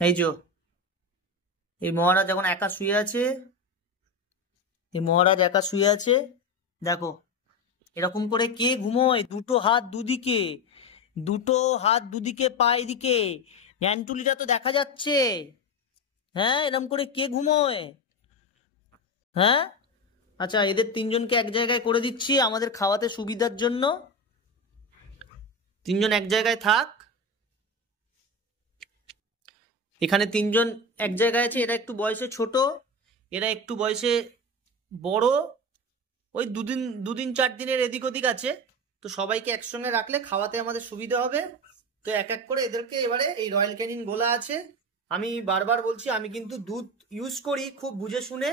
এই যে এই মহারাজ এখন একা শুয়ে আছে, এই মহারাজ একা শুয়ে আছে। দেখো এরকম করে কে ঘুমোয়, দুটো হাত দুদিকে, দুটো হাত দুদিকে, পা এদিকে, ন্যান্টুলিটা তো দেখা যাচ্ছে। হ্যাঁ, এরকম করে কে ঘুমোয়? হ্যাঁ, আচ্ছা এদের তিনজনকে এক জায়গায় করে দিচ্ছি আমাদের খাওয়াতে সুবিধার জন্য। তিনজন এক জায়গায় থাক। এখানে তিনজন এক জায়গায় আছে, এরা একটু বয়সে ছোট, এরা একটু বয়সে বড়, ওই দুদিন 4 দিনের এদিক ওদিক আছে। তো সবাইকে একসঙ্গে রাখলে খাওয়াতে আমাদের সুবিধা হবে। তো এক এক করে এদেরকে এবারে এই রয়্যাল ক্যানিন গোলা আছে, আমি বারবার বলছি আমি কিন্তু দুধ ইউজ করি খুব বুঝে শুনে।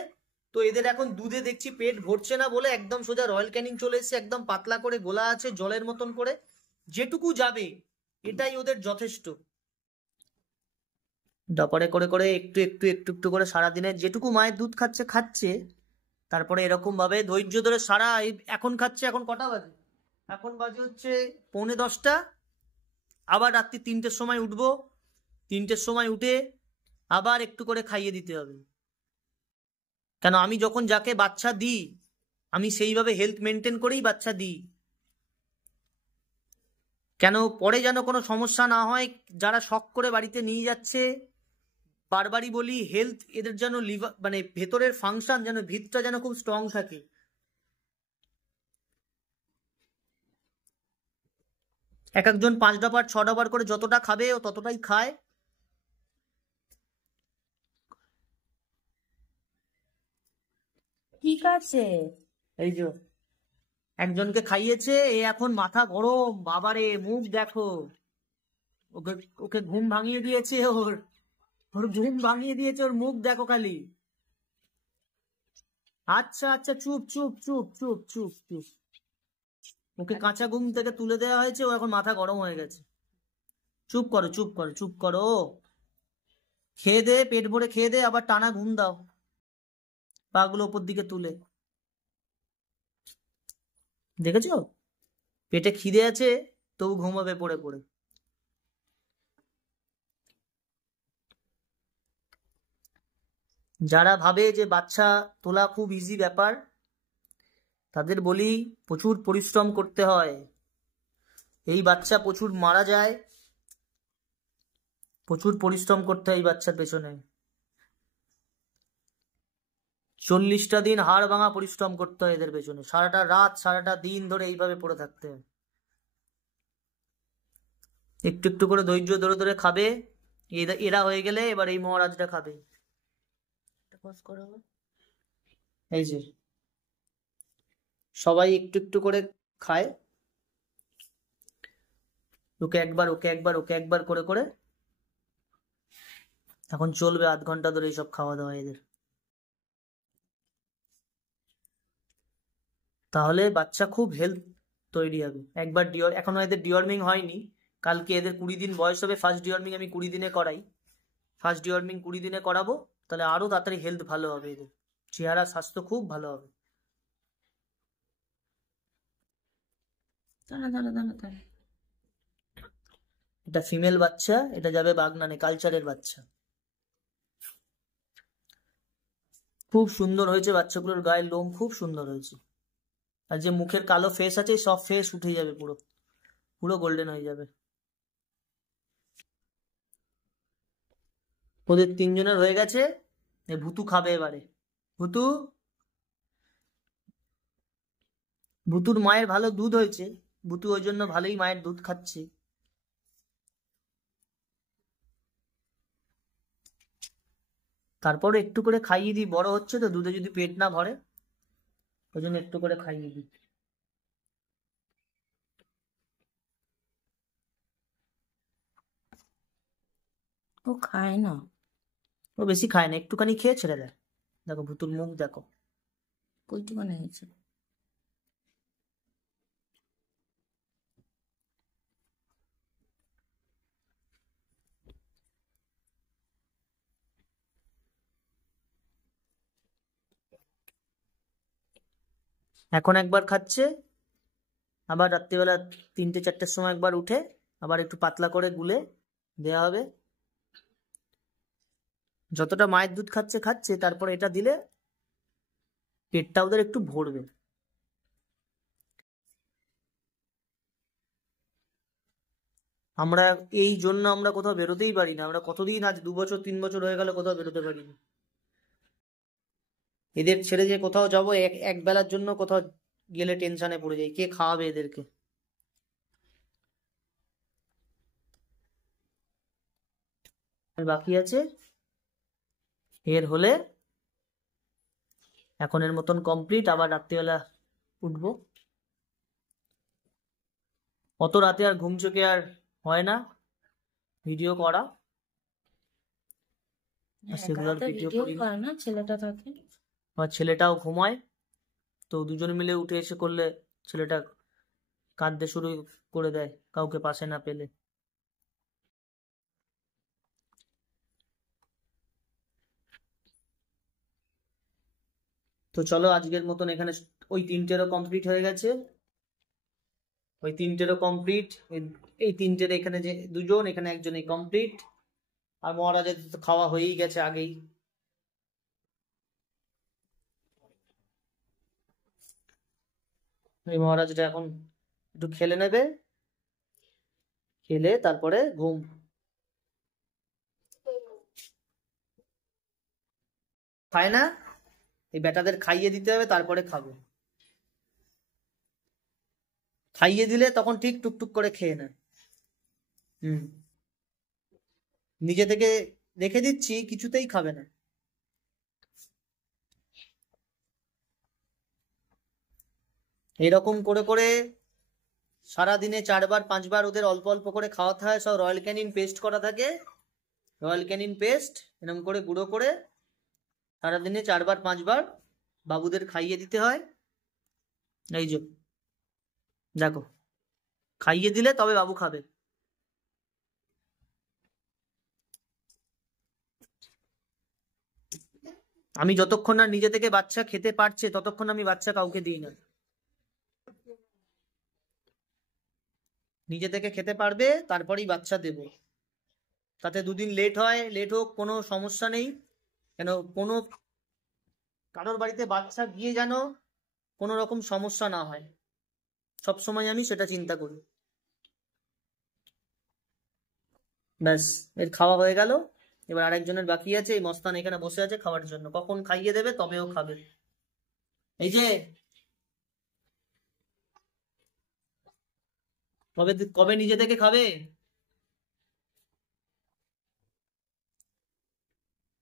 তো এদের এখন দুধে দেখছি পেট ভরছে না বলে একদম সোজা রয়্যাল ক্যানিন চলে এসেছে, একদম পাতলা করে গোলা আছে জলের মতন করে, যেটুকু যাবে এটাই ওদের যথেষ্ট। তারপরে করে করে একটু একটু একটু একটু করে সারাদিনে যেটুকু মায়ের দুধ খাচ্ছে খাচ্ছে। তারপরে এরকম ভাবে ধৈর্য ধরে এখন খাচ্ছে, এখন কটা বাজে? এখন বাজে হচ্ছে 9:45। আবার রাত্রি 3টের সময় উঠবো, 3টের সময় উঠে আবার একটু করে খাইয়ে দিতে হবে। কেন আমি যখন যাকে বাচ্চা দিই আমি সেইভাবে হেলথ মেনটেন করেই বাচ্চা দিই, কেন পরে যেন কোনো সমস্যা না হয়। যারা শখ করে বাড়িতে নিয়ে যাচ্ছে, বারবারই বলি হেলথ এদের যেন লিভার মানে ভেতরের ফাংশন যেন ভিতটা যেন খুব স্ট্রং থাকে। এক একজন 5 ডাবার 6 ডাবার করে যতটা খাবে ও ততটাই খায়। ঠিক আছে। এই যে একজনকে খাইয়েছে, এ এখন মাথা গরম, বাবারে মুখ দেখো। ওকে ওকে ঘুম ভাঙিয়ে দিয়েছে, ওর ওর ঘুম ভাঙিয়ে দিয়েছে, ওর মুখ দেখো খালি। আচ্ছা আচ্ছা, চুপ চুপ চুপ চুপ চুপ চুপ। ওকে কাঁচা ঘুম থেকে তুলে দেওয়া হয়েছে, ও এখন মাথা গরম হয়ে গেছে। চুপ করো চুপ করো চুপ করো। খেয়ে দে, পেট ভরে খেয়ে দে, আবার টানা ঘুম দাও পাগুলো ওপর দিকে তুলে। দেখেছো পেটে খিদে আছে তবু ঘুমাবে পড়ে পড়ে। যারা ভাবে যে বাচ্চা তোলা খুব ইজি ব্যাপার, তাদের বলি প্রচুর পরিশ্রম করতে হয়। এই বাচ্চা প্রচুর মারা যায়, প্রচুর পরিশ্রম করতে হয় এই বাচ্চার পেছনে। 40টা দিন হাড় ভাঙা পরিশ্রম করতে হয় এদের পেছনে, সারাটা রাত সারাটা দিন ধরে এইভাবে পড়ে থাকতে হয়। একটু একটু করে ধৈর্য ধরে ধরে খাবে। এরা হয়ে গেলে এবার এই মহারাজটা খাবে। এই যে সবাই একটু একটু করে খায়, ওকে একবার ওকে একবার ওকে একবার করে করে। এখন চলবে 8 ঘন্টা ধরে এইসব খাওয়া দাওয়া এদের। তাহলে বাচ্চা খুব হেলথ তৈরি হবে। একবার এখনো এদের ডিওয়ার্মিং হয়নি, কালকে এদের 20 দিন বয়স হবে। ফার্স্ট ডিওয়ার্মিং আমি 20 দিনে করাই, ফার্স্ট ডিওয়ার্মিং 20 দিনে করাবো, তাহলে আরো তাড়াতাড়ি হেলথ ভালো হবে এদের, চেহারা স্বাস্থ্য খুব ভালো হবে। দাঁড়া দাঁড়া দাঁড়া দাঁড়া। এটা ফিমেল বাচ্চা, এটা যাবে বাগনানে, কালচারের বাচ্চা। খুব সুন্দর হয়েছে বাচ্চাগুলোর, গায়ের লোম খুব সুন্দর হয়েছে। আর যে মুখের কালো ফেস আছে সব ফেস উঠে যাবে, পুরো পুরো গোল্ডেন হয়ে যাবে। ওদের 3জনের হয়ে গেছে, ভুতু খাবে এবারে। ভুতু, ভুতুর মায়ের ভালো দুধ হয়েছে, ভুতু ওই জন্য ভালোই মায়ের দুধ খাচ্ছে। তারপর একটু করে খাইয়ে দিই, বড় হচ্ছে তো, দুধে যদি পেট না ভরে ওই জন্য একটু করে খাইয়ে দিই। ও খায় না। ও বেশি খায় না, একটুখানি খেয়ে ছেড়ে দেয়। দেখো ভুতুর মুখ দেখো। কইটুখানি হয়েছে। এখন একবার খাচ্ছে, আবার রাত্রিবেলা 3টে 4টের সময় একবার উঠে আবার একটু পাতলা করে গুলে দেওয়া হবে। যতটা মায়ের দুধ খাচ্ছে খাচ্ছে, তারপরে এটা দিলে পেটটা ওদের একটু ভরবে। আমরা এই জন্য আমরা কোথাও বেরোতেই পারি না। আমরা কতদিন, আজ 2 বছর 3 বছর হয়ে গেল কোথাও বেরোতে পারিনি। এদের ছেড়ে যে কোথাও যাবো, এক বেলার জন্য কোথাও গেলে টেনশনে পড়ে যাই, কে খাওয়াবে এদেরকে। বাকি আছে এর হলে এখনের মতন কমপ্লিট। আবার রাত্রিবেলা উঠবো। অত রাতে আর ঘুম চোখে আর হয় না ভিডিও করা, আর সেগুলোর ভিডিও করি না। না, ছেলেটা থাকে, আর ছেলেটাও ঘুমায়, তো দুজন মিলে উঠে এসে করলে ছেলেটা কাঁদতে শুরু করে দেয় কাউকে পাশে না পেলে। তো চলো আজকের মতন এখানে, ওই 3টেরও কমপ্লিট হয়ে গেছে, ওই 3টেরও কমপ্লিট। এই 3টের এখানে যে 2জন, এখানে একজনই কমপ্লিট। আর মহারাজের তো খাওয়া হয়েই গেছে আগেই। এই মহারাজটা এখন একটু খেলে নেবে, খেলে তারপরে ঘুম। খায় না, এই বেটাদের খাইয়ে দিতে হবে, তারপরে খাবে। খাইয়ে দিলে তখন ঠিক টুকটুক করে খেয়ে নেয়। নিজে থেকে রেখে দিচ্ছি, কিছুতেই খাবে না। এরকম করে করে সারাদিনে 4বার 5বার ওদের অল্প অল্প করে খাওয়াতে হয়। সব রয়্যাল ক্যানিন পেস্ট করা থাকে, রয়্যাল ক্যানিন পেস্ট এরকম করে গুঁড়ো করে সারাদিনে 4বার 5বার বাবুদের খাইয়ে দিতে হয়। এই যে দেখো, খাইয়ে দিলে তবে বাবু খাবে। আমি যতক্ষণ না নিজে থেকে বাচ্চা খেতে পারছে ততক্ষণ আমি বাচ্চা কাউকে দিই না। নিজে থেকে খেতে পারবে তারপরেই বাচ্চা দেব। তাতে 2 দিন লেট হয়, লেট হোক, কোনো সমস্যা নেই। কেন, কোনো কারোর বাড়িতে বাচ্চা গিয়ে যেন কোনো রকম সমস্যা না হয়, সবসময় আমি সেটা চিন্তা করি। ব্যাস, এর খাওয়া হয়ে গেল। এবার আরেকজনের বাকি আছে, এই মস্তান এখানে বসে আছে খাওয়ার জন্য। কখন খাইয়ে দেবে তবেও খাবে। এই যে কবে কবে নিজে থেকে খাবে।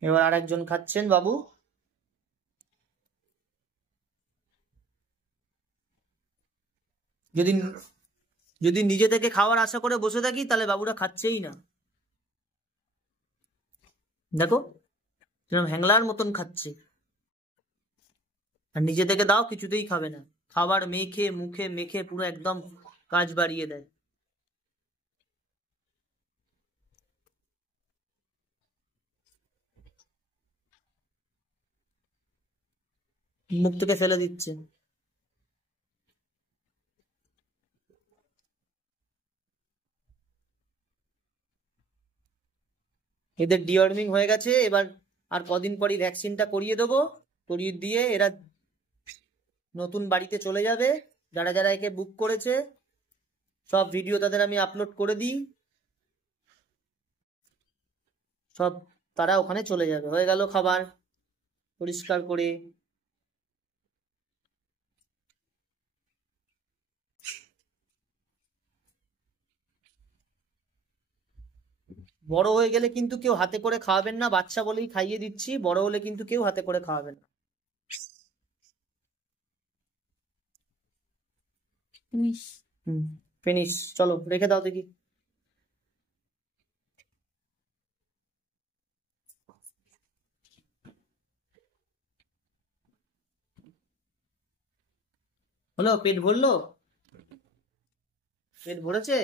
এবার আরেকজন খাচ্ছেন বাবু। যদি যদি নিজে থেকে খাওয়ার আশা করে বসে থাকি তাহলে বাবুরা খাচ্ছেই না। দেখো যেরকম হ্যাংলার মতন খাচ্ছে। আর নিজে থেকে দাও কিছুতেই খাবে না, খাবার মেখে মুখে মেখে পুরো একদম কাজ বাড়িয়ে দেয়। মুখ থেকে ফেলে দিচ্ছে। এদের ডিওয়ার্মিং হয়ে গেছে, এবার আর কদিন পরই ভ্যাকসিনটা করিয়ে দেবো। করিয়ে দিয়ে এরা নতুন বাড়িতে চলে যাবে। যারা যারা একে বুক করেছে সব ভিডিও তাদের আমি আপলোড করে দিই, সব তারা ওখানে চলে যাবে। হয়ে গেল খাবার পরিষ্কার করে। বড় হয়ে গেলে কিন্তু কেউ হাতে করে খাওয়াবেন না, বাচ্চা বলেই খাইয়ে দিচ্ছি। বড় হলে কিন্তু কেউ হাতে করে খাওয়াবেন না। ফিনিশ। চলো রেখে দাও দেখি। হলো, পেট ভরলো, পেট ভরেছে।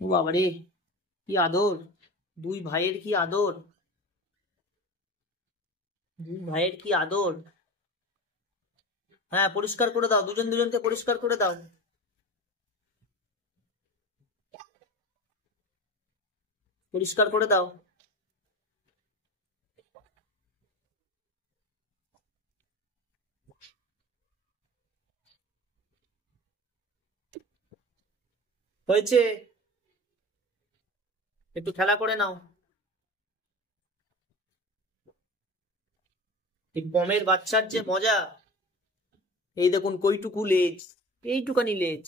ও বাবারে, কি আদর, 2 ভাইয়ের কি আদর, 2 ভাইয়ের কি আদর। হ্যাঁ পরিষ্কার করে দাও, দুজন দুজনকে পরিষ্কার করে দাও। পরিষ্কার করে দাও। হয়েছে, একটু খেলা করে নাও। এই পমের বাচ্চার যে মজা, এই দেখুন কইটুকু লেজ, এইটুকানি লেজ,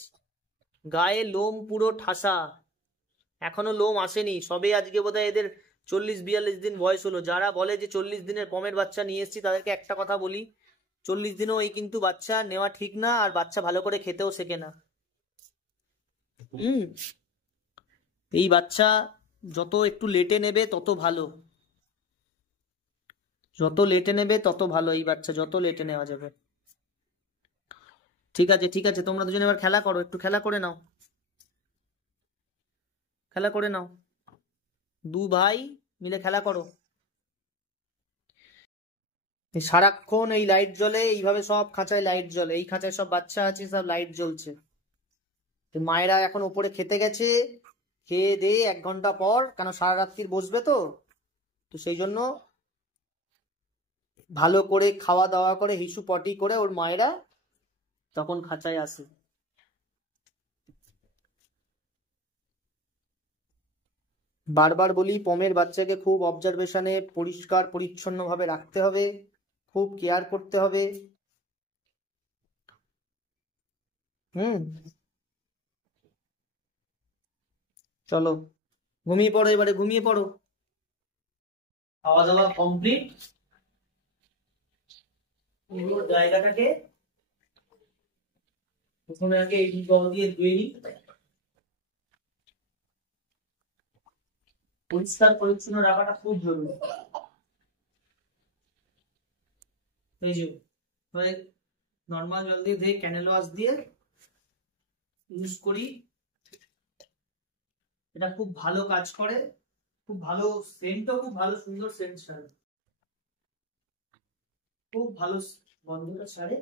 গায়ে লোম পুরো ঠাসা, এখনো লোম আসেনি, সবে আজকে বোধহয় এদের 40-42 দিন বয়স হলো। যারা বলে যে 40 দিনের পমের বাচ্চা নিয়ে এসেছি, তাদেরকে একটা কথা বলি, 40 দিনও এই কিন্তু বাচ্চা নেওয়া ঠিক না, আর বাচ্চা ভালো করে খেতেও শেখে না। এই বাচ্চা যত একটু লেটে নেবে তত ভালো, যত লেটে নেবে তত ভালো, এই বাচ্চা যত লেটে নেওয়া যাবে। ঠিক আছে ঠিক আছে, তোমরা দুজনে এবার খেলা করো, একটু খেলা করে নাও, খেলা করে নাও, দু ভাই মিলে খেলা করো। সারাক্ষণ এই লাইট জ্বলে, এইভাবে সব খাঁচায় লাইট জ্বলে, এই খাঁচায় সব বাচ্চা আছে, সব লাইট জ্বলছে। তো মায়েরা এখন ওপরে খেতে গেছে, খেয়ে দিয়ে 1 ঘন্টা পর, কেন সারা রাত্রির বসবে তো, তো সেই জন্য ভালো করে খাওয়া দাওয়া করে হিসু পটি করে ওর মায়েরা তখন খাঁচায় আসে। বারবার বলি, পমের বাচ্চাকে খুব অবজারভেশনে পরিষ্কার পরিচ্ছন্ন ভাবে রাখতে হবে, খুব কেয়ার করতে হবে। চলো ঘুমিয়ে পড়ো, এবারে ঘুমিয়ে পড়ো। খাওয়া দাওয়া কমপ্লিট, পুরো জায়গাটাকে প্রথমে আগে এই জল দিয়ে ধুয়ে নিই, পরিষ্কার পরিচ্ছন্ন রাখাটা খুব জরুরি। এই যে নর্মাল জল দিয়ে ধুয়ে ক্যানেল ওয়াশ দিয়ে ইউজ করি, এটা খুব ভালো কাজ করে, খুব ভালো সেন্টও, খুব ভালো সুন্দর সেন্ট ছাড়ে, খুব ভালো গন্ধটা ছাড়ে।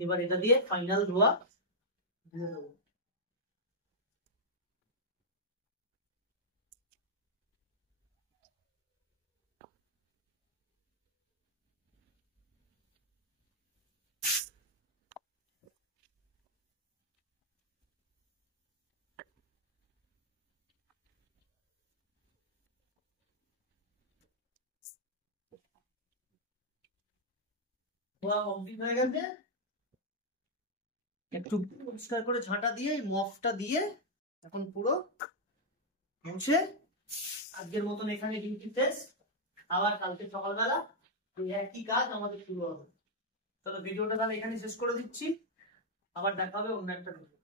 এবার এটা দিয়ে ফাইনাল ধোয়া দিয়ে দেবো। ধোয়া কমপ্লিট হয়ে গেছে, একটু পরিষ্কার করে ঝাঁটা দিয়ে মফটা দিয়ে এখন পুরো মুছে আজকের মতন এখানে ডিউটি শেষ। আবার কালকে সকালবেলা এই একই কাজ আমাদের শুরু হবে। তাহলে ভিডিওটা তাহলে এখানে শেষ করে দিচ্ছি, আবার দেখা হবে অন্য একটা ভিডিও।